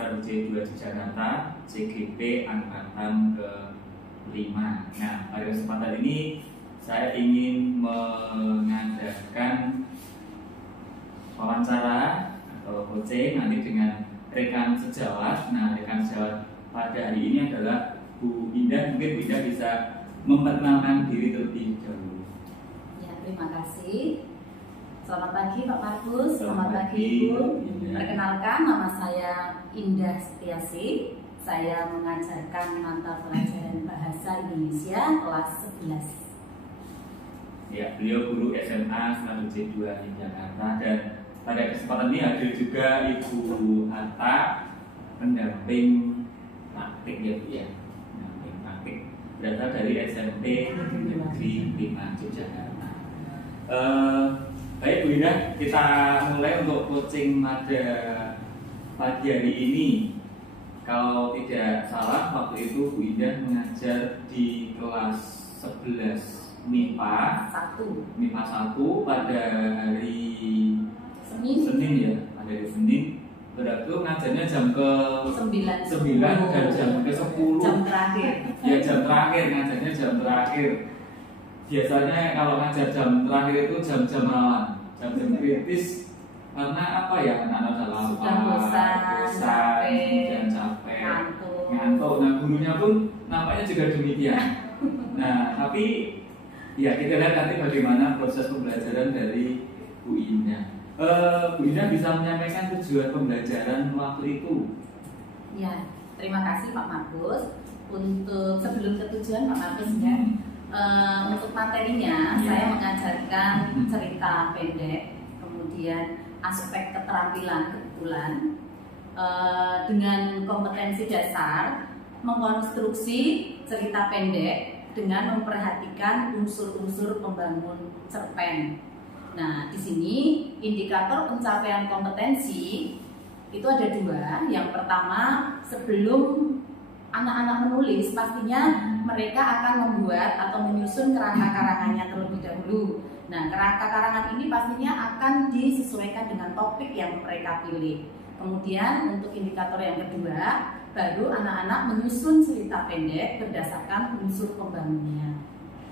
102 di Jakarta, CGP Angkatan ke-5. Nah, pada kesempatan ini saya ingin mengadakan wawancara atau coaching nanti dengan rekan sejawat. Nah, rekan sejawat pada hari ini adalah Bu Indah. Mungkin Bu Indah bisa memperkenalkan diri terlebih dahulu. Ya, terima kasih. Selamat pagi Pak Markus, Selamat pagi pagi, Ibu. Indah. Perkenalkan, nama saya Indah Setiasi. Saya mengajarkan mata pelajaran bahasa Indonesia kelas 11. Ya, beliau guru SMA 102 di Jakarta, dan pada kesempatan ini hadir juga Ibu Atta, pendamping praktik ya Bu ya, pendamping praktik berasal dari SMP Negeri 5 Yogyakarta. Baik Bu Indah, kita mulai untuk coaching pada pagi hari ini. Kalau tidak salah waktu itu Bu Indah mengajar di kelas 11 MIPA 1 pada hari Senin ya, pada hari Senin. Berarti ngajarnya jam ke 9 dan jam ke 10. Jam terakhir. Ya, jam terakhir, ngajarnya jam terakhir. Biasanya kalau ngajar jam terakhir itu jam-jam rawan, jam-jam kritis, karena apa ya, anak-anak dalam sudah bosan, capek, ngantuk. Nah, gurunya pun nampaknya juga demikian. Nah, tapi ya kita lihat nanti bagaimana proses pembelajaran dari Bu Indah. Bu Indah bisa menyampaikan tujuan pembelajaran waktu itu. Ya, terima kasih Pak Markus. Untuk sebelum ke tujuan Pak Markus ya, untuk materinya saya mengajarkan cerita pendek, kemudian aspek keterampilan kebetulan dengan kompetensi dasar mengkonstruksi cerita pendek dengan memperhatikan unsur-unsur pembangun cerpen. Nah, di sini indikator pencapaian kompetensi itu ada 2. Yang pertama, sebelum anak-anak menulis, pastinya mereka akan membuat atau menyusun kerangka karangannya terlebih dahulu. Nah, kerangka karangan ini pastinya akan disesuaikan dengan topik yang mereka pilih. Kemudian untuk indikator yang kedua, baru anak-anak menyusun cerita pendek berdasarkan unsur pembangunnya.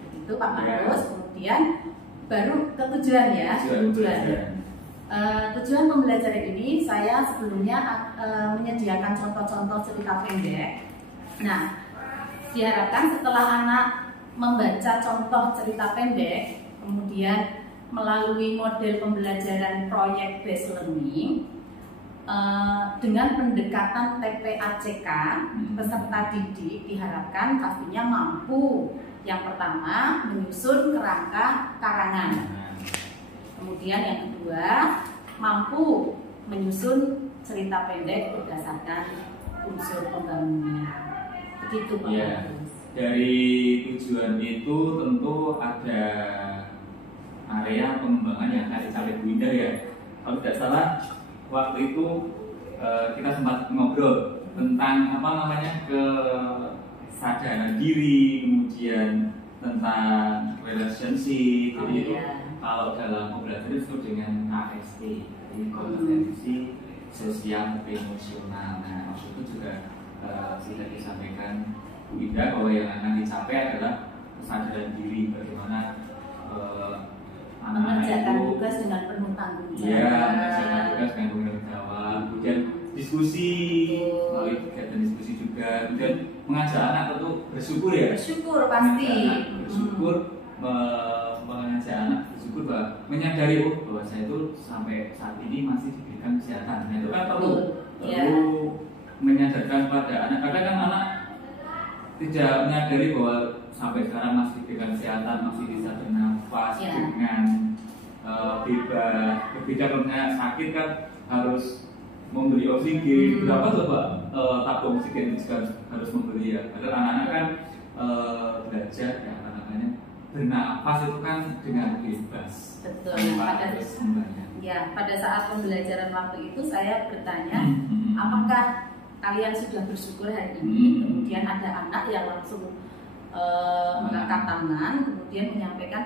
Begitu Pak Markus. Kemudian baru ke tujuan ya. Tujuan pembelajaran ini saya sebelumnya menyediakan contoh-contoh cerita pendek. Nah, diharapkan setelah anak membaca contoh cerita pendek, kemudian melalui model pembelajaran project based learning dengan pendekatan TPACK, peserta didik diharapkan pastinya mampu yang pertama menyusun kerangka karangan, kemudian yang kedua mampu menyusun cerita pendek berdasarkan unsur pembangunnya. Begitu Pak. Ya, dari tujuan itu tentu ada area pengembangan yang akan dicapai Bu Indah ya. Kalau tidak salah waktu itu kita sempat ngobrol tentang kesadaran diri, kemudian tentang relationship. Jadi kalau dalam pembelajaran itu dengan KSE, jadi kompetensi sosial emosional. Nah, waktu itu juga sudah disampaikan Bu Indah bahwa yang akan dicapai adalah kesadaran diri, bagaimana anak-anak mengerjakan itu tugas dengan penuh tanggung jawab. Ya, mengerjakan tugas dengan tanggung jawab. Kemudian diskusi, melalui kegiatan diskusi juga. Kemudian mengajak anak untuk bersyukur ya. Bersyukur pasti. Bersyukur, mengajak anak bersyukur bahwa menyadari bahwa saya itu sampai saat ini masih diberikan kesehatan. Nah, itu kan perlu menyadarkan pada anak. Kadang kan anak tidak menyadari bahwa sampai sekarang masih diberikan kesehatan, masih bisa bernafas dengan bebas. Berbeda dengan sakit kan harus memberi oksigen. Berapa tuh Pak tabung oksigen itu harus memberi ya. Padahal anak-anak kan belajar ya, bernafas itu kan dengan bebas. Betul. Pada saat pembelajaran waktu itu saya bertanya, apakah kalian sudah bersyukur hari ini? Kemudian ada anak yang langsung mengangkat tangan, kemudian menyampaikan,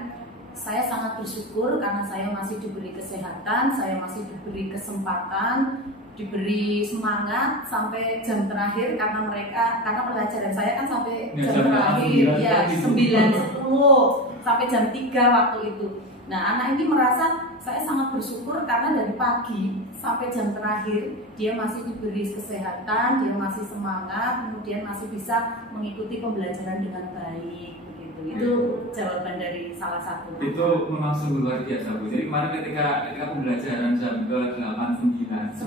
saya sangat bersyukur karena saya masih diberi kesehatan, saya masih diberi kesempatan diberi semangat sampai jam terakhir karena pelajaran saya kan sampai Ya, jam terakhir ya 9.10 sampai jam 3 waktu itu. Nah, anak ini merasa saya sangat bersyukur karena dari pagi sampai jam terakhir dia masih diberi kesehatan, dia masih semangat, kemudian masih bisa mengikuti pembelajaran dengan baik. Itu jawaban dari salah satu. Itu memang sungguh luar biasa, Bu. Jadi kemarin ketika pembelajaran jam ke 9:10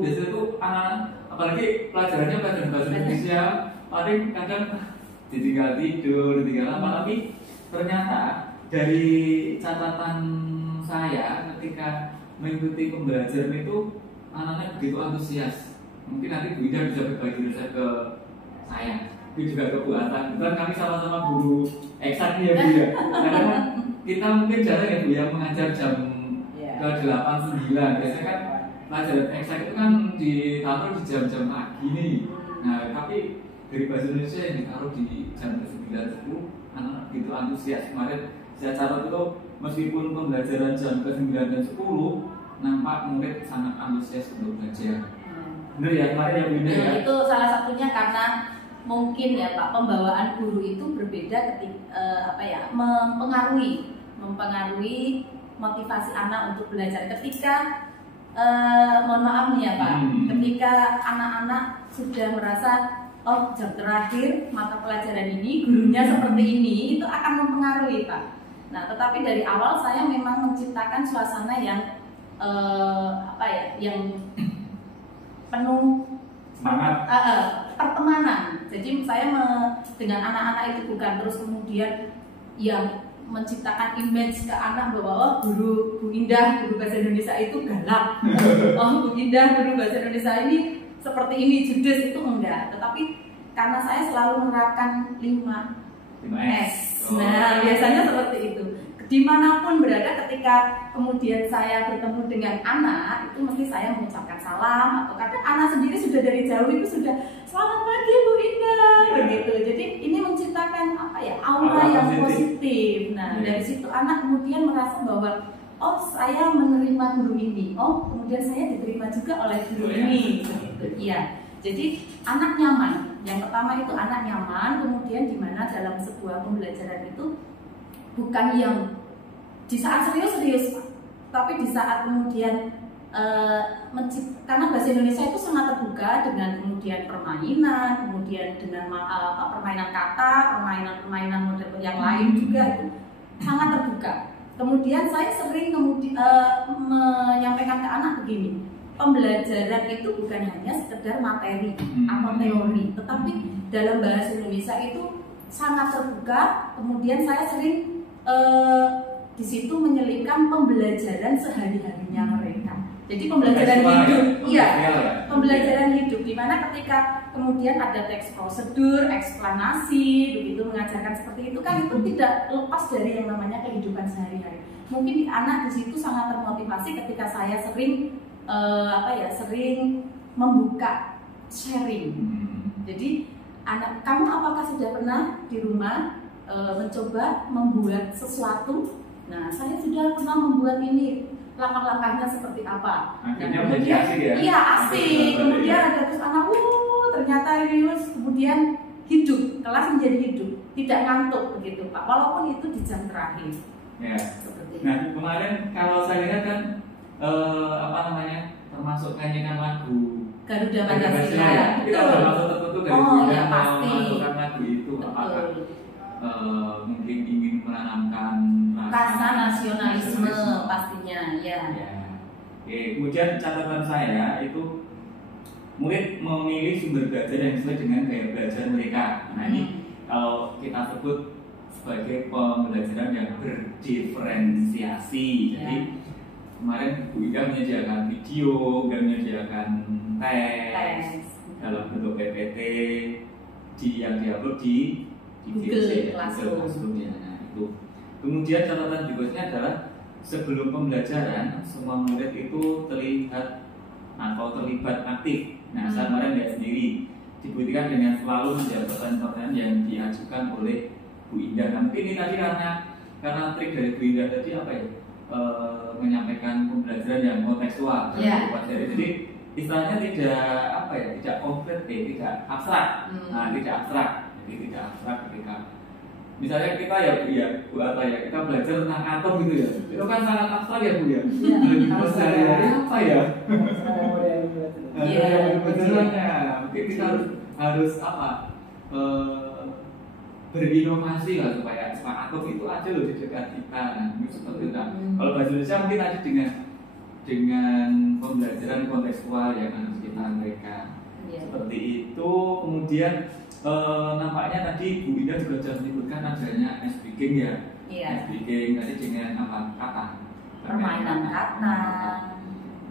biasanya tuh anak, apalagi pelajarannya pelajaran bahasa Indonesia, paling kadang ditinggal tidur, ditinggal apa, tapi ternyata dari catatan saya ketika mengikuti pembelajaran itu anak-anak begitu antusias. Mungkin nanti Bu Ida bisa berbagi resep ke saya. Itu juga kebuatan. Kebetulan kami sama-sama guru eksak ya Bu ya. Karena kita mungkin jarang ya Bu yang mengajar jam ke 8-9. Biasanya kan pelajaran eksak itu kan ditaruh di jam-jam pagi nih. Nah, tapi dari bahasa Indonesia yang ditaruh di jam ke 9-10, anak-anak begitu antusias. Kemarin saya catat itu meskipun pembelajaran jam ke 9 dan 10, nampak murid sangat antusias untuk belajar. Benar ya kemarin ya Bu ya? Itu salah satunya karena mungkin ya Pak, pembawaan guru itu berbeda ketika mempengaruhi motivasi anak untuk belajar. Ketika mohon maaf nih ya Pak, ketika anak-anak sudah merasa oh jam terakhir mata pelajaran ini gurunya seperti ini, itu akan mempengaruhi Pak. Nah, tetapi dari awal saya memang menciptakan suasana yang yang penuh semangat, pertemanan. Jadi saya dengan anak-anak itu bukan terus kemudian yang menciptakan image ke anak bahwa oh Bu Indah guru bahasa Indonesia itu galak, oh Bu Indah guru bahasa Indonesia ini seperti ini judes, itu enggak. Tetapi karena saya selalu menerapkan 5S. Nah, biasanya seperti itu. Dimanapun berada, ketika kemudian saya bertemu dengan anak, itu mesti saya mengucapkan salam, atau kadang anak sendiri sudah dari jauh itu sudah selamat pagi Bu Indah, begitu. Jadi ini menciptakan aura yang positif. Nah, dari situ anak kemudian merasa bahwa oh saya menerima guru ini, oh kemudian saya diterima juga oleh guru ini, begitu. Iya. Jadi anak nyaman. Yang pertama itu anak nyaman, kemudian di mana dalam sebuah pembelajaran itu bukan yang di saat serius-serius, tapi di saat kemudian karena bahasa Indonesia itu sangat terbuka dengan kemudian permainan, kemudian dengan permainan kata, permainan model yang lain juga itu sangat terbuka. Kemudian saya sering menyampaikan ke anak begini, pembelajaran itu bukan hanya sekedar materi atau teori, tetapi dalam bahasa Indonesia itu sangat terbuka. Kemudian saya sering di situ menyelipkan pembelajaran sehari-harinya mereka. Jadi pembelajaran hidup, pembelajaran hidup, di mana ketika kemudian ada teks prosedur, eksplanasi, begitu mengajarkan seperti itu kan itu tidak lepas dari yang namanya kehidupan sehari-hari. Mungkin anak di situ sangat termotivasi ketika saya sering sering membuka sharing. Jadi anak, kamu apakah sudah pernah di rumah mencoba membuat sesuatu? Nah, saya sudah pernah membuat ini, langkah-langkahnya seperti apa. Akhirnya kemudian asik ya? Iya asik. Kemudian ada terus anak, ternyata ini kemudian hidup, kelas menjadi hidup, tidak ngantuk begitu Pak. Walaupun itu di jam terakhir. Ya. Nah kemarin kalau saya lihat kan termasuk nyanyikan lagu Garuda Pancasila. Kita ada maksud tertentu dari ya, pasti. memasukkan lagu itu. Apakah mungkin ingin menanamkan rasa nasionalisme pastinya ya. Oke, kemudian catatan saya itu murid memilih sumber belajar yang sesuai dengan gaya belajar mereka. Nah ini kalau kita sebut sebagai pembelajaran yang berdiferensiasi. Jadi kemarin Bu Ida menyediakan video, dan menyediakan tes dalam bentuk PPT yang diupload di Google Classroom. Ya. Nah, itu. Kemudian catatan berikutnya adalah sebelum pembelajaran semua murid itu terlihat atau terlibat aktif. Nah, saya kemarin lihat sendiri dibuktikan dengan selalu menjawab pertanyaan-pertanyaan yang diajukan oleh Bu Indah. Nah, mungkin ini tadi karena trik dari Bu Indah tadi menyampaikan pembelajaran yang kontekstual. Yeah. Jadi istilahnya tidak konkret, tidak abstrak. Nah, tidak abstrak. Jadi tidak abstrak ketika misalnya kita kita belajar tentang atom gitu ya. Itu kan sangat abstrak ya Bu ya. Lebih sehari-hari apa ya? Mungkin kita harus berinovasi lah supaya atom itu ada loh di dekat kita. Nah, seperti itu. Kalau bahasa Indonesia mungkin ada dengan pembelajaran kontekstual yang harus kita berikan. Seperti itu. Kemudian nampaknya tadi Bu Ida juga sudah menyebutkan adanya ice breaking ya. Ice breaking tadi dengan kata. Permainan kata.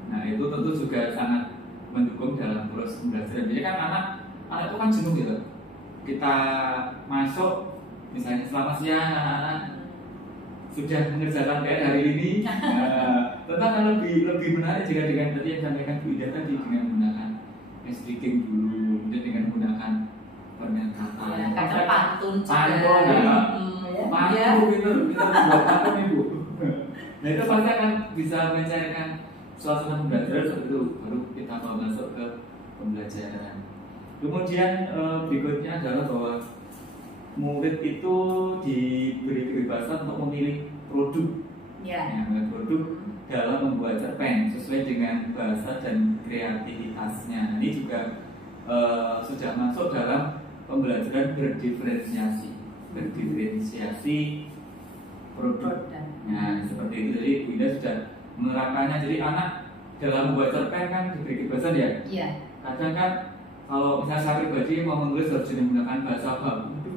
Nah, itu tentu juga sangat mendukung dalam proses pembelajaran. Jadi kan anak itu kan jenuh gitu. Kita masuk misalnya selamat siang anak-anak sudah mengerjakan PR hari ini. Tentang lebih menarik jika dengan tadi yang disampaikan Bu Ida tadi dengan menggunakan ice breaking dulu, kemudian dengan menggunakan permainan kata. Kata pantun juga. Pantun kita buat pantun Ibu. Nah itu pasti akan bisa mencairkan suasana pembelajaran seperti itu. Baru kita mau masuk ke pembelajaran. Kemudian berikutnya adalah bahwa murid itu diberi kebebasan untuk memilih produk. Produk dalam membuat cerpen sesuai dengan bahasa dan kreativitasnya. Ini juga sudah masuk dalam pembelajaran berdiferensiasi produk. Nah seperti itu, jadi Bu Ida sudah menerapkannya. Jadi anak dalam membuat cerpen kan diberi kebebasan ya. Kadang kan kalau misalnya saya pribadi mau menulis harus menggunakan bahasa baku,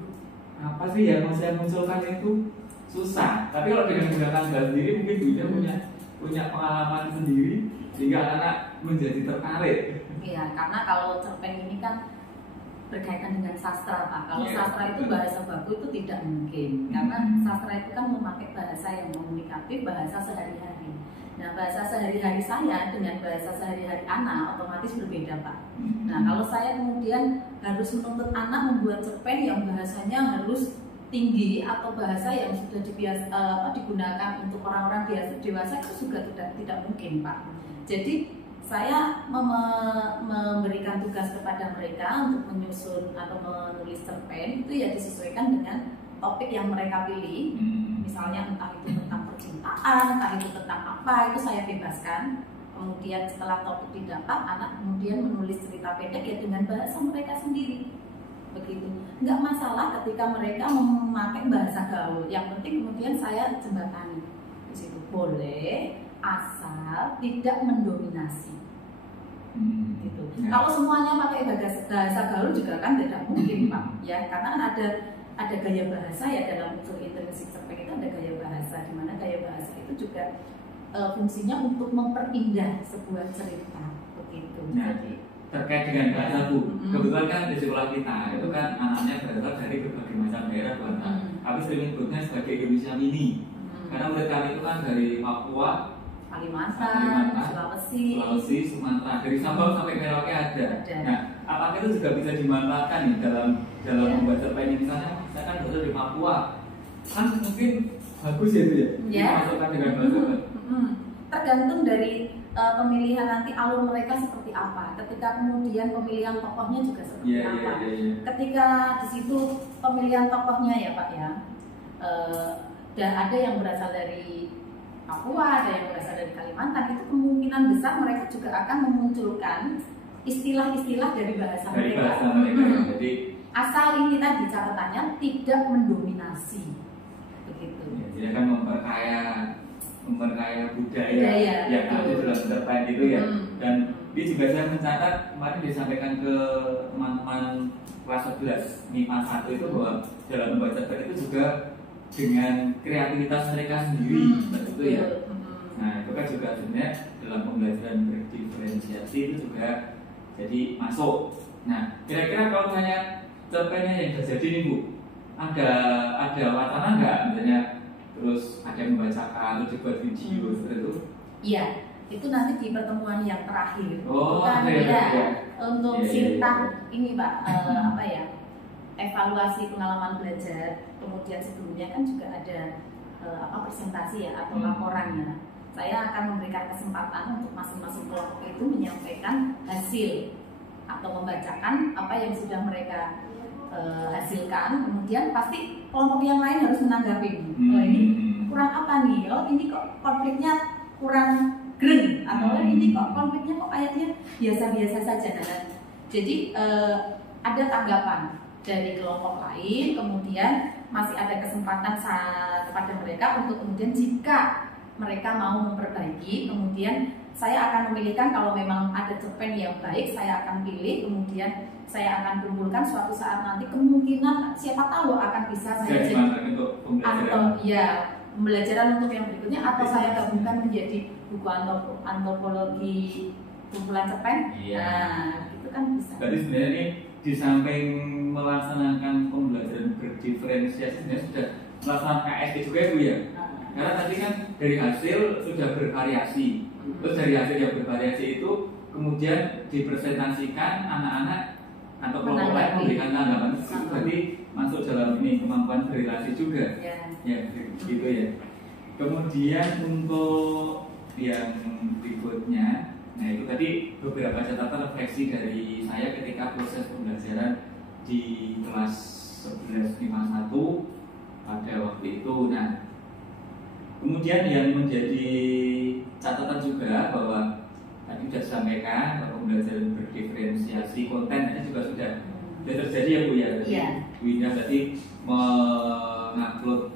apa sih yang mau saya munculkan itu susah. Tapi kalau dengan menggunakan bahasa sendiri mungkin Bu Ida punya pengalaman sendiri sehingga anak menjadi tertarik. Karena kalau cerpen ini kan berkaitan dengan sastra Pak. Kalau sastra itu bahasa baku itu tidak mungkin. Karena sastra itu kan memakai bahasa yang komunikatif, bahasa sehari-hari. Nah, bahasa sehari-hari saya dengan bahasa sehari-hari anak otomatis berbeda Pak. Nah, kalau saya kemudian harus menuntut anak membuat cerpen yang bahasanya harus tinggi atau bahasa yang sudah digunakan untuk orang-orang dewasa itu juga tidak mungkin Pak. Jadi saya memberikan tugas kepada mereka untuk menyusun atau menulis cerpen itu ya disesuaikan dengan topik yang mereka pilih. Misalnya entah itu tentang percintaan, entah itu tentang apa, itu saya bebaskan. Kemudian setelah topik didapat, anak kemudian menulis cerita pendek ya dengan bahasa mereka sendiri. Begitu. Nggak masalah ketika mereka memakai bahasa gaul. Yang penting kemudian saya jembatani di situ. Boleh asal tidak mendominasi. Gitu. Kalau semuanya pakai bahasa gaul juga kan tidak mungkin Pak. Ya, karena ada gaya bahasa ya dalam unsur intrinsik cerpen itu ada gaya bahasa, di mana gaya bahasa itu juga fungsinya untuk memperindah sebuah cerita begitu. Jadi terkait dengan bahasa Bu, kebetulan kan di sekolah kita itu kan anaknya berasal dari berbagai macam daerah Bu. Tapi sering menyebutnya sebagai Indonesia Mini. Karena murid kami itu kan dari Papua, Kalimantan, Sulawesi, Sumatera, dari Sabang sampai Merauke ada. Nah, apakah itu juga bisa dimanfaatkan nih dalam membuat cerpen ini? Misalnya, saya kan berasal dari Papua, kan mungkin bagus ya itu ya, dimasukkan dengan bahasa. Tergantung dari pemilihan nanti alur mereka seperti apa. Ketika kemudian pemilihan tokohnya juga seperti apa. Ketika di situ pemilihan tokohnya ya Pak ya, dan ada yang berasal dari Papua, ada yang berasal dari Kalimantan, itu kemungkinan besar mereka juga akan memunculkan istilah-istilah dari bahasa mereka. Jadi asal ini tadi catatannya tidak mendominasi, begitu. Ya, dia kan memperkaya budaya yang ada dalam cerpen itu ya. Dan ini juga saya mencatat kemarin disampaikan ke teman-teman kelas 11 MIPA 1 itu bahwa dalam membaca cerpen itu juga dengan kreativitas mereka sendiri, seperti itu ya. Nah itu kan juga sebenarnya dalam pembelajaran berdiferensiasi itu juga jadi masuk. Nah kira-kira kalau misalnya cerpennya yang sudah jadi nih Bu, ada wacana nggak misalnya terus ada yang membacakan atau dibuat video seperti itu? Iya, itu nanti di pertemuan yang terakhir. Untuk sirtah ini Pak, evaluasi pengalaman belajar. Kemudian sebelumnya kan juga ada presentasi ya atau laporan ya. Saya akan memberikan kesempatan untuk masing-masing kelompok itu menyampaikan hasil atau membacakan apa yang sudah mereka hasilkan. Kemudian pasti kelompok yang lain harus menanggapi. Oh, ini kurang apa nih? Oh, ini kok konfliknya kurang green, atau ini kok konfliknya kok kayaknya biasa-biasa saja. Nah, jadi ada tanggapan dari kelompok lain, kemudian masih ada kesempatan kepada mereka untuk kemudian jika mereka mau memperbaiki, kemudian saya akan memilihkan kalau memang ada cerpen yang baik, saya akan pilih, kemudian saya akan kumpulkan suatu saat nanti kemungkinan siapa tahu akan bisa saya jadi atau ya pembelajaran untuk yang berikutnya, atau saya gabungkan menjadi buku antropologi kumpulan cerpen. Nah, itu kan bisa. Berarti sebenarnya ini di samping melaksanakan pembelajaran berdiferensiasi sebenarnya sudah melaksanakan KSP juga ya Bu ya? Karena tadi kan dari hasil sudah bervariasi, terus dari hasil yang bervariasi itu kemudian dipresentasikan anak-anak atau kelompok lain memberikan tanggapan, berarti masuk dalam ini kemampuan berrelasi juga, ya gitu ya. Kemudian untuk yang berikutnya, nah itu tadi beberapa catatan refleksi dari saya ketika proses pembelajaran di kelas 11 IPA 1 pada waktu itu. Nah, kemudian yang menjadi catatan juga bahwa tadi sudah disampaikan bahwa pembelajaran berdiferensiasi konten ini juga sudah terjadi ya Bu ya. Bu Indah tadi mengupload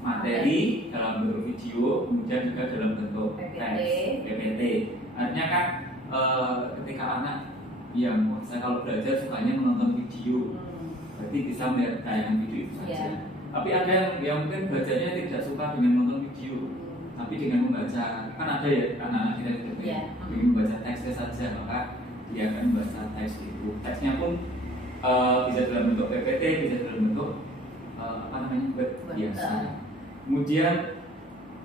materi dalam bentuk video, kemudian juga dalam bentuk teks PPT. Artinya kan ketika anak yang saya kalau belajar sukanya menonton video, berarti bisa melihat tayangan video itu saja. Tapi ada yang mungkin belajarnya tidak suka dengan menonton video, tapi dengan membaca. Kan ada ya anak-anak kita seperti ingin membaca teksnya saja, maka dia akan membaca teks itu. Teksnya pun bisa dalam bentuk PPT, bisa dalam bentuk biasa. Kemudian,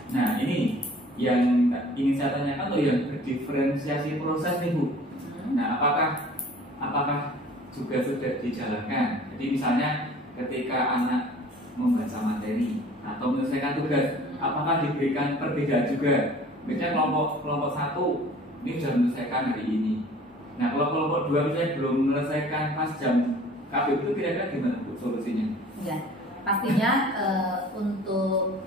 nah ini yang ingin saya tanyakan tuh yang berdiferensiasi proses nih Bu. Nah, apakah juga sudah dijalankan? Jadi misalnya ketika anak membaca materi atau menyelesaikan tugas, apakah diberikan perbedaan juga? Misalnya kelompok 1 ini sudah menyelesaikan hari ini. Nah, kalau kelompok 2 misalnya belum menyelesaikan pas jam KP itu kira-kira gimana Bu solusinya? Ya, pastinya untuk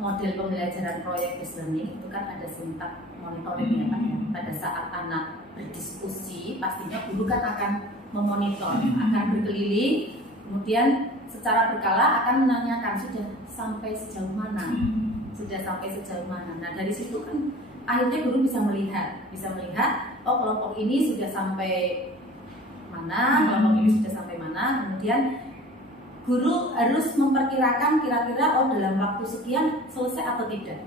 model pembelajaran proyek based learning itu kan ada sentak monitoring ya Pak ya. Pada saat anak berdiskusi, pastinya guru kan akan memonitor, akan berkeliling, kemudian secara berkala akan menanyakan sudah sampai sejauh mana, Nah dari situ kan akhirnya guru bisa melihat, oh kelompok ini sudah sampai mana, kelompok ini sudah sampai mana, kemudian guru harus memperkirakan kira-kira oh dalam waktu sekian selesai atau tidak.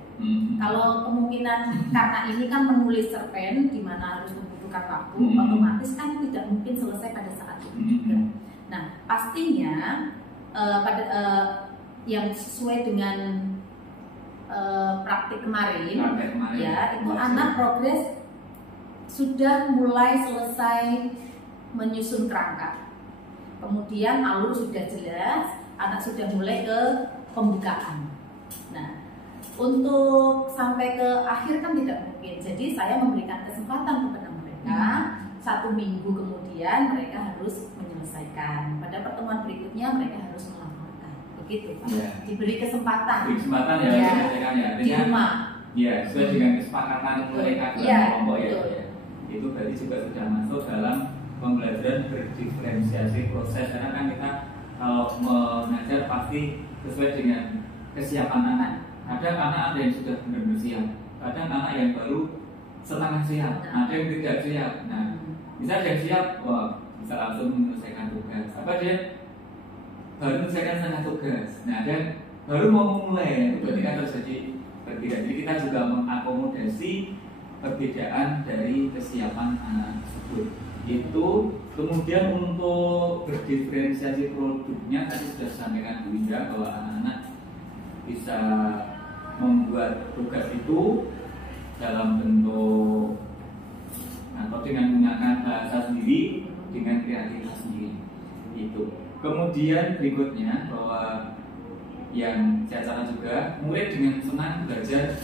Kalau kemungkinan karena ini kan menulis cerpen di mana harus membutuhkan waktu, otomatis kan tidak mungkin selesai pada saat itu juga. Nah pastinya yang sesuai dengan praktik kemarin, ya itu anak progres sudah mulai selesai menyusun kerangka. Kemudian alur sudah jelas, anak sudah mulai ke pembukaan. Nah, untuk sampai ke akhir kan tidak mungkin. Jadi saya memberikan kesempatan kepada mereka 1 minggu kemudian mereka harus menyelesaikan. Pada pertemuan berikutnya mereka harus melaporkan. Begitu Pak. Ya. Diberi kesempatan. Kesempatan ya, menyelesaikan ya. Di rumah. Ya, sesuai dengan kesepakatan mereka dalam kelompok ya. Itu berarti juga sudah masuk dalam pembelajaran berdiferensiasi proses, karena kan kita kalau mengajar pasti sesuai dengan kesiapan anak. Kadang anak ada yang sudah benar-benar siap, kadang anak yang baru setengah siap, ada yang tidak siap. Nah, bisa yang siap, bisa langsung menyelesaikan tugas. Apa dia baru menyelesaikan setengah tugas. Nah, ada yang baru mau mulai, berarti kan terjadi perbedaan. Jadi kita juga mengakomodasi perbedaan dari kesiapan anak tersebut. Itu kemudian untuk berdiferensiasi produknya tadi sudah disampaikan Bu Indah bahwa anak-anak bisa membuat tugas itu dalam bentuk atau dengan menggunakan bahasa sendiri, dengan kreativitas sendiri. Itu kemudian berikutnya bahwa yang saya catat juga, murid dengan senang belajar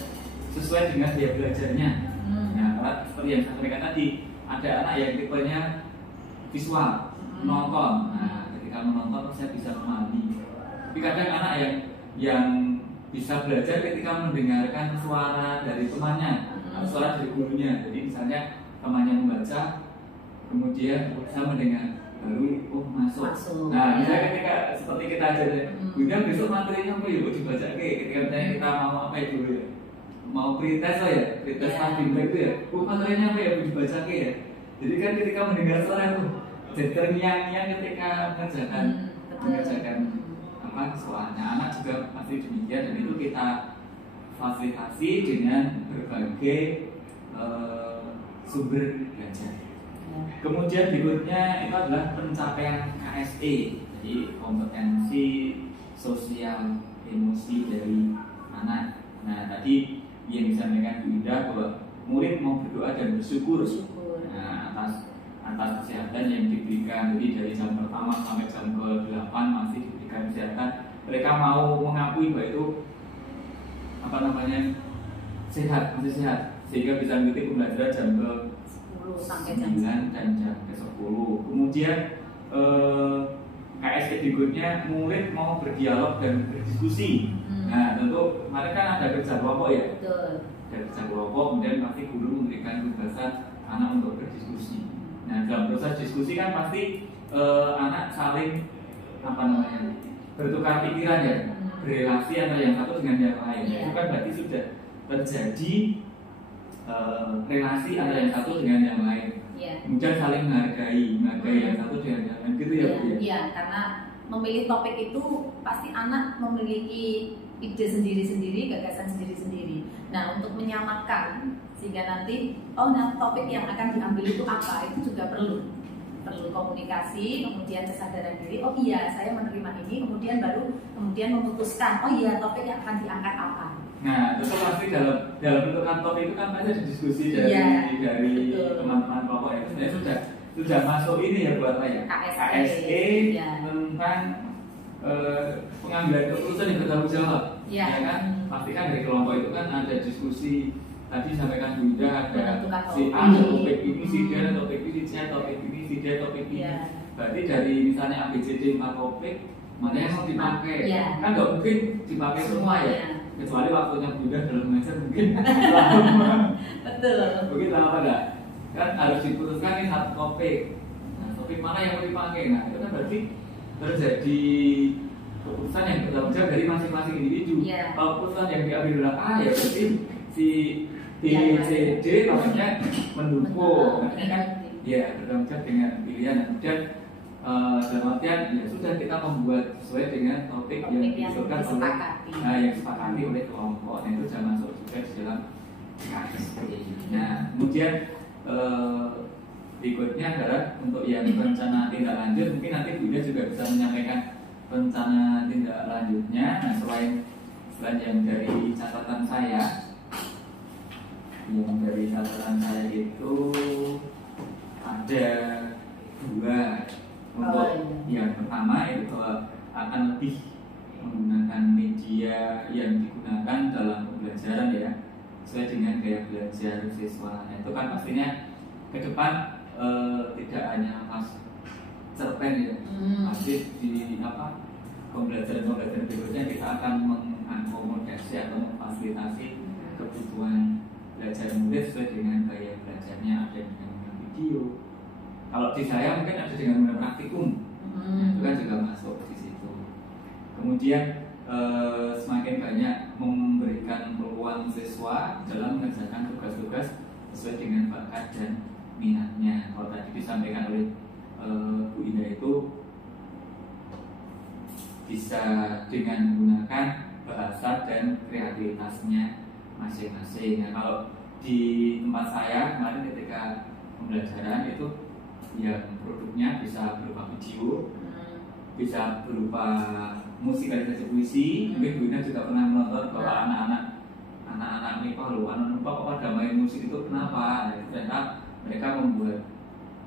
sesuai dengan gaya belajarnya. Nah, karena seperti yang saya sampaikan tadi, ada anak yang tipenya visual, menonton. Nah, ketika menonton saya bisa memahami. Tapi kadang anak yang bisa belajar ketika mendengarkan suara dari temannya, atau suara dari gurunya. Jadi misalnya temannya membaca, kemudian saya mendengar, baru masuk. Nah, misalnya ketika seperti kita aja, Bunda besok materinya apa ya, dibaca ketika misalnya kita mau apa ya dulu ya, mau pretest ya, pretest feedback itu ya, materinya apa ya, dibaca ya. Jadi kan ketika mendengar suara itu, jadi terngiang-ngiang ketika mengerjakan apa soalnya. Anak juga pasti demikian, dan itu kita fasilitasi dengan berbagai sumber belajar. Kemudian berikutnya itu adalah pencapaian KSE, jadi kompetensi sosial emosi dari anak. Nah, tadi yang disampaikan Bu Ida bahwa murid mau berdoa dan bersyukur, nah, atas kesehatan yang diberikan. Jadi dari jam pertama sampai jam ke-8 masih diberikan kesehatan. Mereka mau mengakui bahwa itu apa namanya sehat, masih sehat, sehingga bisa mengikuti pembelajaran jam ke-10 sampai jam 9 dan jam ke-10. Kemudian KSE berikutnya murid mau berdialog dan berdiskusi. Nah, tentu kemarin kan ada kerja kelompok ya. Betul. Ada kerja kelompok, kemudian pasti guru memberikan tugasan anak untuk berdiskusi. Nah, dalam proses diskusi kan pasti anak saling apa namanya bertukar pikiran ya, berrelasi antara yang satu dengan yang lain. Itu kan berarti sudah terjadi relasi antara yang satu dengan yang lain. Kemudian saling menghargai yang satu dengan yang lain, gitu ya Bu ya? Iya, karena memilih topik itu pasti anak memiliki ide sendiri-sendiri, gagasan sendiri-sendiri. Nah, untuk menyamakan sehingga nanti topik yang akan diambil itu apa, itu juga perlu komunikasi, kemudian kesadaran diri. Oh iya, saya menerima ini, kemudian memutuskan. Oh iya, topik yang akan diangkat apa. Nah, itu pasti dalam bentukan topik itu kan pasti ada diskusi dari teman-teman kelompok itu sebenarnya sudah masuk ini ya buat saya KSE tentang pengambilan keputusan yang bertanggung jawab. Ya kan, pasti kan dari kelompok itu kan ada diskusi. Tadi sampaikan Bu Ida ada si A topik ini, si D topik ini, si C topik ini, si D topik ini. Berarti dari misalnya ABCD 4 topik, mana yang mau dipakai? Kan nggak mungkin dipakai semua ya. Kecuali waktunya Bu Ida dalam mengajar mungkin lama. Betul. Mungkin lama enggak? Kan harus diputuskan nih satu topik. Nah, topik mana yang mau dipakai? Nah, itu kan berarti terjadi keputusan yang bertanggung jawab dari masing-masing individu. Kalau keputusan yang diambil adalah A, ya berarti si B, C, D namanya mendukung. Artinya kan ya bertanggung jawab dengan pilihan. Kemudian dalam artian ya sudah kita membuat sesuai dengan topik yang diusulkan oleh yang disepakati oleh kelompok. Nah, itu sudah masuk juga di dalam KSE. Nah, kemudian berikutnya adalah untuk yang rencana tindak lanjut, mungkin nanti Bu Ida juga bisa menyampaikan rencana tindak lanjutnya. Nah, selain yang dari catatan saya, itu ada 2. Untuk yang pertama itu bahwa akan lebih menggunakan media yang digunakan dalam pembelajaran ya, sesuai dengan gaya belajar siswa. Nah, itu kan pastinya ke depan tidak hanya pas cerpen ya, pasti di pembelajaran berikutnya kita akan mengakomodasi atau memfasilitasi kebutuhan belajar murid sesuai dengan gaya belajarnya. Ada dengan video, kalau di saya mungkin ada dengan praktikum, itu kan juga masuk di situ. Kemudian semakin banyak memberikan peluang siswa dalam mengerjakan tugas-tugas sesuai dengan bakat dan minatnya. Kalau tadi disampaikan oleh Bu Ida itu bisa dengan menggunakan bahasa dan kreativitasnya masing-masing. Nah, kalau di tempat saya kemarin ketika pembelajaran itu yang produknya bisa berupa video, bisa berupa musikalisasi puisi. Mungkin Bu Ina juga pernah menonton bahwa anak-anak MIPA anak MIPA kok pada main musik itu kenapa? Nah, ternyata mereka membuat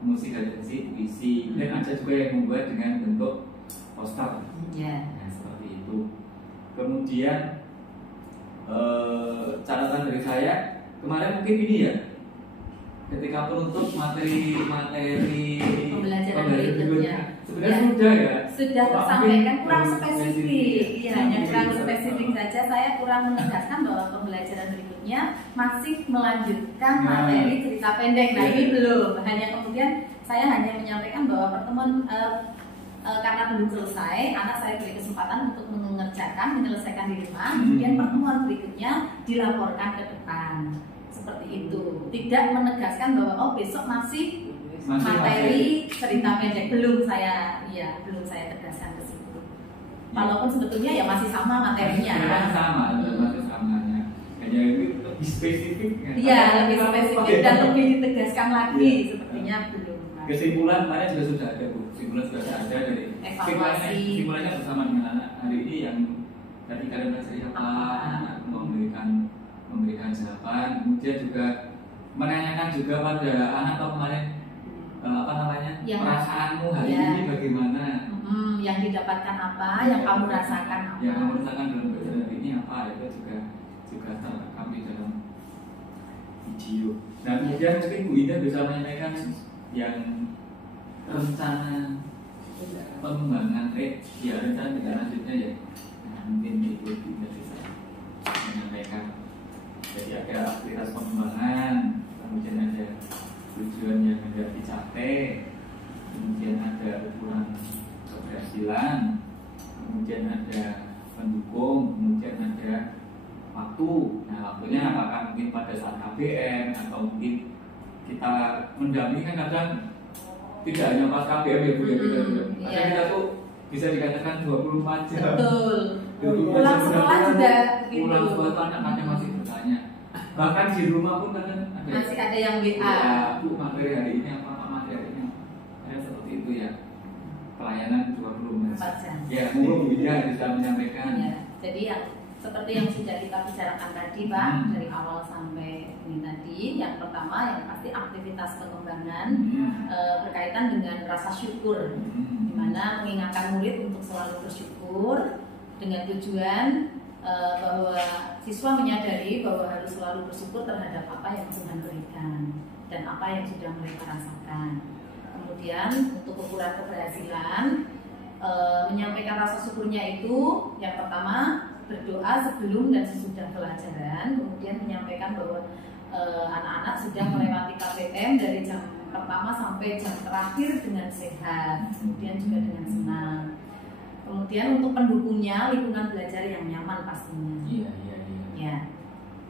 musikalisasi puisi, dan ada juga yang membuat dengan bentuk poster. Nah, seperti itu. Kemudian catatan dari saya kemarin mungkin ini ya, ketika penutup materi pembelajaran berikutnya sebenarnya ya, sudah ya, sudah tersampaikan, kurang spesifik ya, hanya kurang spesifik saja. Saya kurang menegaskan bahwa pembelajaran berikutnya masih melanjutkan materi cerita pendek. Nah ini belum, hanya kemudian saya hanya menyampaikan bahwa pertemuan karena belum selesai, anak saya beri kesempatan untuk menyelesaikan di rumah, kemudian pertemuan berikutnya dilaporkan ke depan. Seperti itu, tidak menegaskan bahwa oh besok masih materi cerita pendek, belum saya tegaskan ke situ. Walaupun sebetulnya ya masih sama materinya. Masih sama ya. Hanya lebih spesifik. Iya, lebih spesifik dan lebih ditegaskan lagi, sepertinya belum. Kesimpulan tadi sudah ada Bu. Kesimpulan sudah ada dari evaluasi. Kesimpulannya bersama dengan anak hari ini yang tadi kalian belajar apa, memberikan jawaban, kemudian juga menanyakan juga pada anak atau kemarin perasaanmu hari ini bagaimana, yang didapatkan apa, yang kamu rasakan apa, yang kamu rasakan dalam belajar hari ini apa, itu juga terekam di dalam video. Nah kemudian mungkin Bu Ida bisa menyampaikan yang rencana pengembangan rencana tidak lanjutnya ya. Nah, mungkin itu juga bisa menyampaikan. Jadi ada aktivitas pengembangan, kemudian ada tujuan yang hendak dicapai, kemudian ada ukuran keberhasilan, kemudian ada pendukung, kemudian ada waktu. Nah waktunya apakah mungkin pada saat KBM atau mungkin kita mendampingi, kan kadang tidak hanya pas KBM ya Bu ya, kita tuh bisa dikatakan 24 jam. Betul. Pulang sekolah juga begitu. Pulang sekolah anak-anak masih bertanya. Bahkan di rumah pun kadang masih ada yang WA. Bu, materi hari ini apa materinya? Ada seperti itu ya. Pelayanan 24 jam. Ya, mungkin Bu Ida bisa menyampaikan. Ya, jadi yang seperti yang sudah kita bicarakan tadi Pak, dari awal sampai ini tadi, yang pertama yang pasti aktivitas pengembangan berkaitan dengan rasa syukur, di mana mengingatkan murid untuk selalu bersyukur dengan tujuan bahwa siswa menyadari bahwa harus selalu bersyukur terhadap apa yang Tuhan berikan dan apa yang sudah mereka rasakan. Kemudian untuk ukuran keberhasilan, menyampaikan rasa syukurnya itu yang pertama berdoa sebelum dan sesudah pelajaran, kemudian menyampaikan bahwa anak-anak sudah melewati KPM dari jam pertama sampai jam terakhir dengan sehat, kemudian juga dengan senang. Kemudian untuk pendukungnya, lingkungan belajar yang nyaman pastinya. Ya.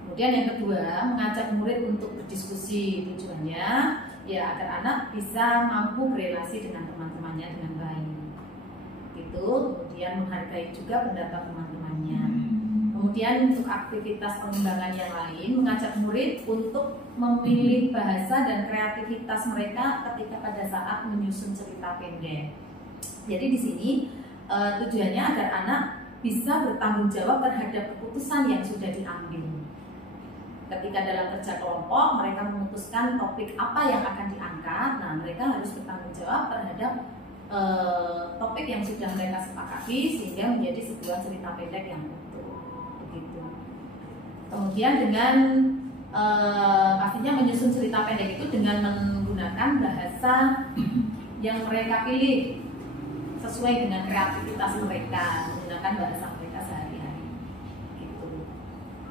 Kemudian yang kedua, mengajak murid untuk berdiskusi, tujuannya ya agar anak bisa mampu berelasi dengan teman-temannya dengan baik. Gitu. Kemudian menghargai juga pendapat teman-temannya. Kemudian untuk aktivitas pengembangan yang lain, mengajak murid untuk memilih bahasa dan kreativitas mereka ketika pada saat menyusun cerita pendek. Jadi di sini tujuannya agar anak bisa bertanggung jawab terhadap keputusan yang sudah diambil. Ketika dalam kerja kelompok mereka memutuskan topik apa yang akan diangkat, nah mereka harus bertanggung jawab terhadap topik yang sudah mereka sepakati sehingga menjadi sebuah cerita pendek yang utuh. Begitu. Kemudian dengan pastinya menyusun cerita pendek itu dengan menggunakan bahasa yang mereka pilih sesuai dengan kreativitas mereka, menggunakan bahasa mereka sehari-hari. Gitu.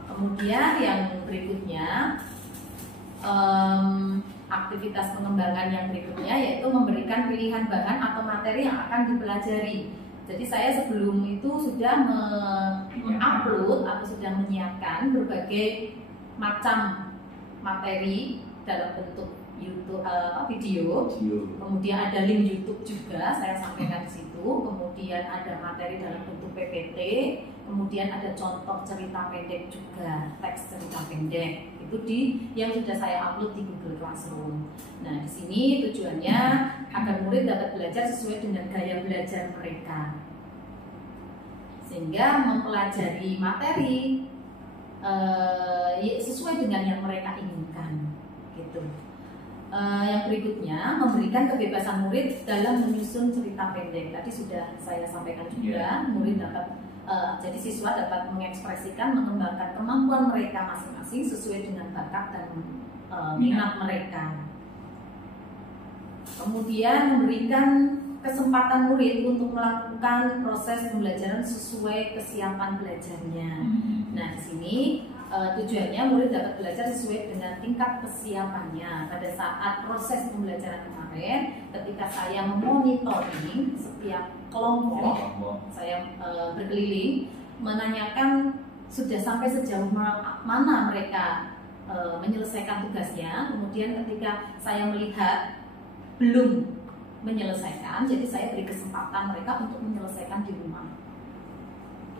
Kemudian yang berikutnya, aktivitas pengembangan yang berikutnya yaitu memberikan pilihan bahan atau materi yang akan dipelajari. Jadi saya sebelum itu sudah mengupload atau sudah menyiapkan berbagai macam materi dalam bentuk YouTube, video. Kemudian ada link YouTube juga saya sampaikan di situ. Kemudian ada materi dalam bentuk PPT. Kemudian ada contoh cerita pendek juga, teks cerita pendek. Itu yang sudah saya upload di Google Classroom. Nah, di sini tujuannya agar murid dapat belajar sesuai dengan gaya belajar mereka, sehingga mempelajari materi sesuai dengan yang mereka inginkan, gitu. Yang berikutnya, memberikan kebebasan murid dalam menyusun cerita pendek. Tadi sudah saya sampaikan juga, murid dapat Jadi siswa dapat mengekspresikan, mengembangkan kemampuan mereka masing-masing sesuai dengan bakat dan minat mereka. Kemudian memberikan kesempatan murid untuk melakukan proses pembelajaran sesuai kesiapan belajarnya. Nah, di sini tujuannya murid dapat belajar sesuai dengan tingkat kesiapannya. Pada saat proses pembelajaran kemarin, ketika saya memonitoring setiap kelompok, saya berkeliling menanyakan sudah sampai sejauh mana mereka menyelesaikan tugasnya. Kemudian ketika saya melihat belum menyelesaikan, jadi saya beri kesempatan mereka untuk menyelesaikan di rumah.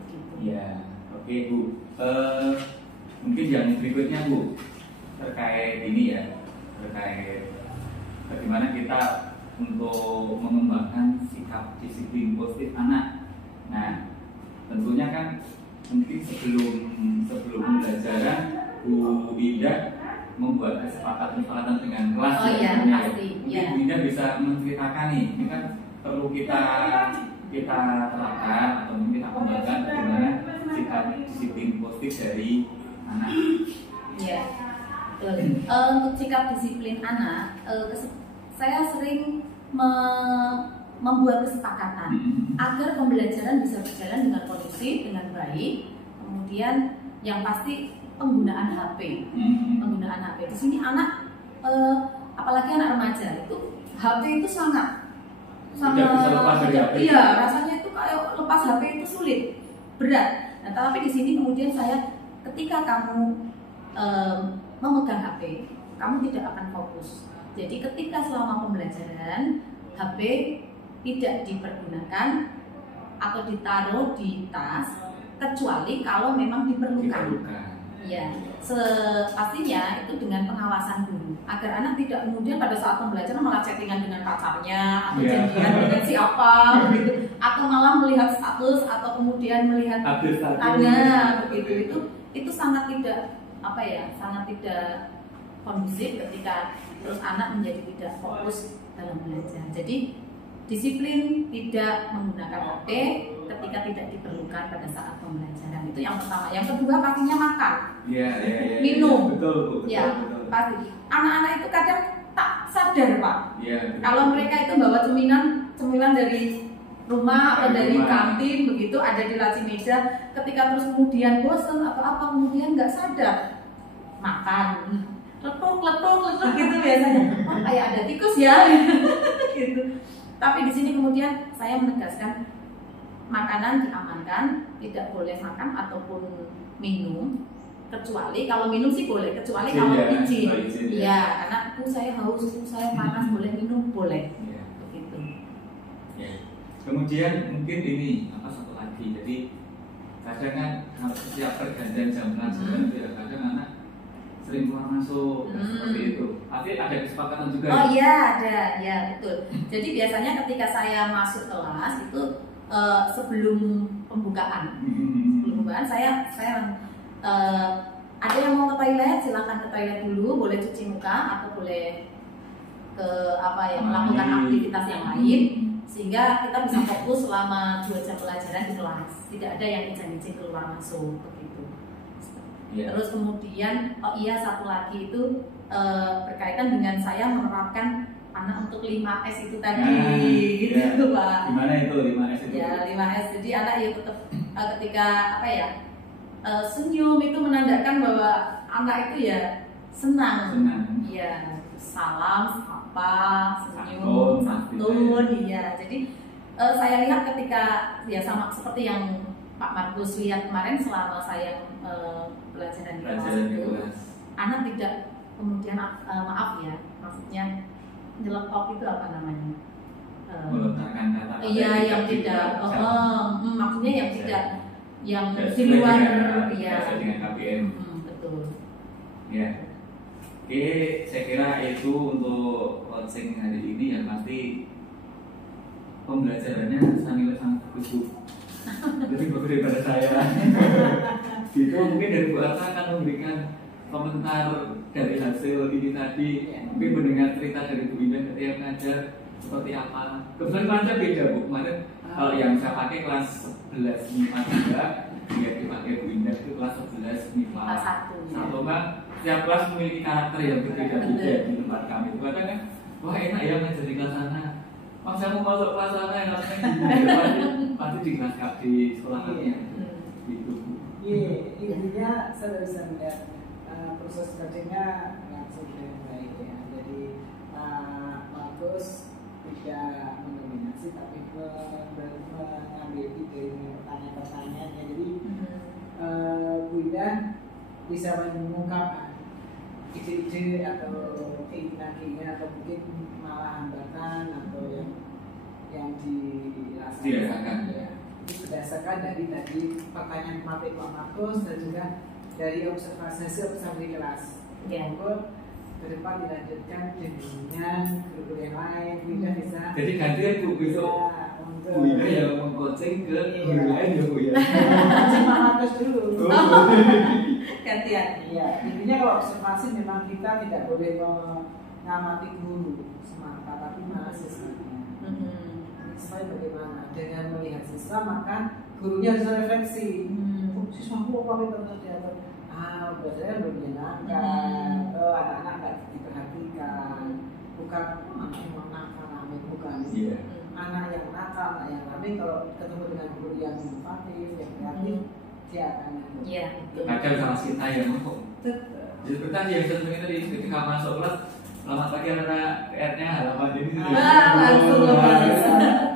Begitu. Ya, oke Bu. Mungkin yang berikutnya Bu, terkait ini ya, terkait bagaimana kita untuk mengembangkan sikap disiplin positif anak. Nah, tentunya kan mungkin sebelum pembelajaran Bu Ida membuat kesepakatan dengan kelas. Oh iya, pasti. Mungkin Bu Ida bisa menceritakan nih, ini kan perlu kita terapkan atau mungkin kita kembangkan bagaimana sikap disiplin positif dari anak. Iya, betul. Untuk sikap disiplin anak, saya sering membuat kesepakatan agar pembelajaran bisa berjalan dengan kondusif, dengan baik. Kemudian yang pasti penggunaan HP. Penggunaan HP di sini anak, apalagi anak remaja itu HP itu sangat bisa lepas dari HP. Iya, rasanya itu kayak lepas HP itu sulit, berat. Nah, tapi di sini kemudian saya, ketika kamu memegang HP, kamu tidak akan fokus. Jadi ketika selama pembelajaran HP tidak dipergunakan atau ditaruh di tas, kecuali kalau memang diperlukan. Ya, pastinya itu dengan pengawasan guru agar anak tidak kemudian pada saat pembelajaran malah chattingan dengan pacarnya atau janjian dengan siapa begitu, atau malah melihat status atau kemudian melihat tanya begitu. Itu sangat tidak sangat tidak kondusif ketika terus anak menjadi tidak fokus dalam belajar. Jadi disiplin tidak menggunakan HP ketika tidak diperlukan pada saat pembelajaran, itu yang pertama. Yang kedua pastinya makan, minum. Betul. Pasti. Anak-anak itu kadang tak sadar Pak. Kalau mereka itu bawa cemilan dari rumah atau dari kantin begitu, ada di laci meja, ketika terus kemudian bosan atau apa kemudian nggak sadar makan, letuk gitu biasanya. Oh, kayak ada tikus ya, gitu. Tapi di sini kemudian saya menegaskan makanan diamankan, tidak boleh makan ataupun minum, kecuali kalau minum sih boleh, kecuali kalau izin. Iya, karena saya haus, saya panas, boleh minum boleh. Begitu. Kemudian mungkin ini satu lagi, jadi kadang kan harus setiap pergantian jam pelajaran itu ya kadang anak sering keluar masuk seperti itu. Pasti ada kesepakatan juga. Oh iya, ada, ya betul. Jadi biasanya ketika saya masuk kelas itu sebelum pembukaan, saya ada yang mau ke toilet, silakan ke toilet dulu, boleh cuci muka atau boleh ke melakukan aktivitas yang lain, sehingga kita bisa fokus selama 2 jam pelajaran di kelas. Tidak ada yang izin keluar masuk begitu. Terus kemudian satu lagi itu berkaitan dengan saya menerapkan anak untuk 5S itu tadi, gitu Pak. Gimana itu 5S itu? Ya 5S, jadi anak ya tetap ketika senyum itu menandakan bahwa anak itu ya senang. Ya, salam, sapa, senyum, santun, ya. Jadi saya lihat ketika ya sama seperti yang Pak Markus lihat kemarin selama saya pelajaran di kelas itu, anak tidak kemudian maksudnya nyeletok itu apa namanya? Melontarkan kata-kata yang tidak, maksudnya yang tidak, yang di luar, dengan KBM. Betul. Ya. Oke, saya kira itu untuk coaching hari ini ya, pasti pembelajarannya sangat bagus. Lebih bagus daripada saya. Gitu, mungkin dari Bu Arta akan memberikan komentar dari hasil ini tadi, mungkin mendengar cerita dari Bu Ida ketika mengajar seperti apa. Kebetulan kemarin beda Bu, kemarin Kalau yang saya pakai kelas 11 MIPA 3, dia dipakai Bu Indah itu kelas 11 MIPA 1. Satu kan setiap kelas memiliki karakter yang berbeda-beda di tempat kami. Itu kan wah enak ya ngajar di kelas sana. Mas saya mau masuk kelas sana yang pasti di kelas di sekolah kami ya. Gitu. Iya, intinya saya bisa melihat proses kerjanya langsung dengan baik ya. Jadi Markus tidak mendominasi tapi mengambil ide pertanyaan-pertanyaannya. Jadi Bu Indah bisa mengungkapkan ide-ide atau keinginan-keinginan atau mungkin malah hambatan atau yang dirasakan ya. Itu berdasarkan dari tadi pertanyaan materi Pak Markus dan juga dari observasi di kelas. Monggo ke depan dilanjutkan dengan guru yang lain, Bunda bisa. Jadi gantian Bu besok. Bu Ida yang mengcoaching ke guru lain ya Bu ya. Coaching Pak Markus dulu. Gantian. Iya, intinya kalau observasi memang kita tidak boleh mengamati guru semata, tapi mahasiswanya. Saya bagaimana dengan melihat siswa maka gurunya harus refleksi. Siswaku apa yang terjadi? Belajarnya belum menyenangkan. Anak-anak nggak diperhatikan. Bukan anak yang nakal, bukan. Anak yang nakal, anak yang ramai kalau ketemu dengan guru yang inovatif, yang kreatif, dia akan. Iya. Kadang sama kita yang kok. Jadi seperti yang saya bilang tadi ketika masuk kelas. Selamat pagi anak PR-nya halaman ini langsung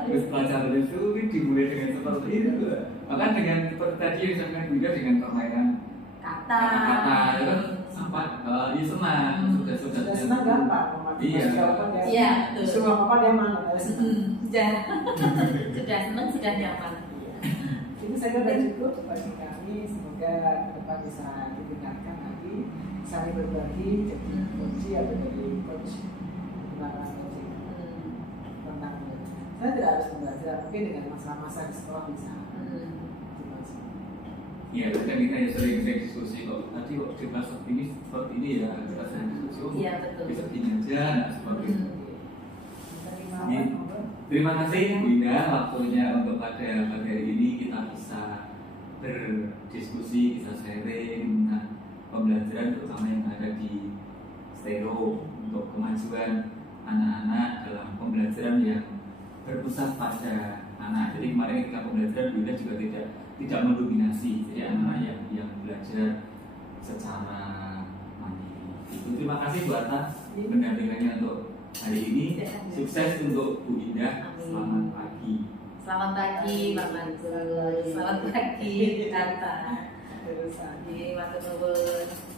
terus pelajaran itu dimulai dengan seperti itu. Maka dengan seperti tadi yang saya bilang juga dengan permainan kata-kata itu kan sempat senang sudah senang gampang. Iya, suruh apa dia mana? Sudah senang sudah nyaman. Ini saya sudah cukup bagi kami. Semoga depan bisa ditingkatkan nanti. Saling berbagi jadi kunci atau jadi coach tentang saya tidak harus membaca mungkin dengan masa-masa di sekolah bisa iya kadang kita ya sering diskusi kok tadi kok di kelas seperti ini ya kita sering diskusi bisa gini aja seperti itu. Terima kasih Bu Indah waktunya untuk pada hari ini kita bisa berdiskusi, bisa sharing tentang pembelajaran terutama yang ada di Stero untuk kemajuan anak-anak dalam pembelajaran yang berpusat pada anak. Jadi kemarin ketika pembelajaran Bu Indah juga tidak mendominasi, jadi anak-anak yang belajar secara mandiri. Terima kasih Bu atas pendampingannya untuk hari ini. Sukses untuk Bu Indah. Selamat pagi. Selamat pagi Pak Mantul. Selamat pagi Tata. Terima kasih.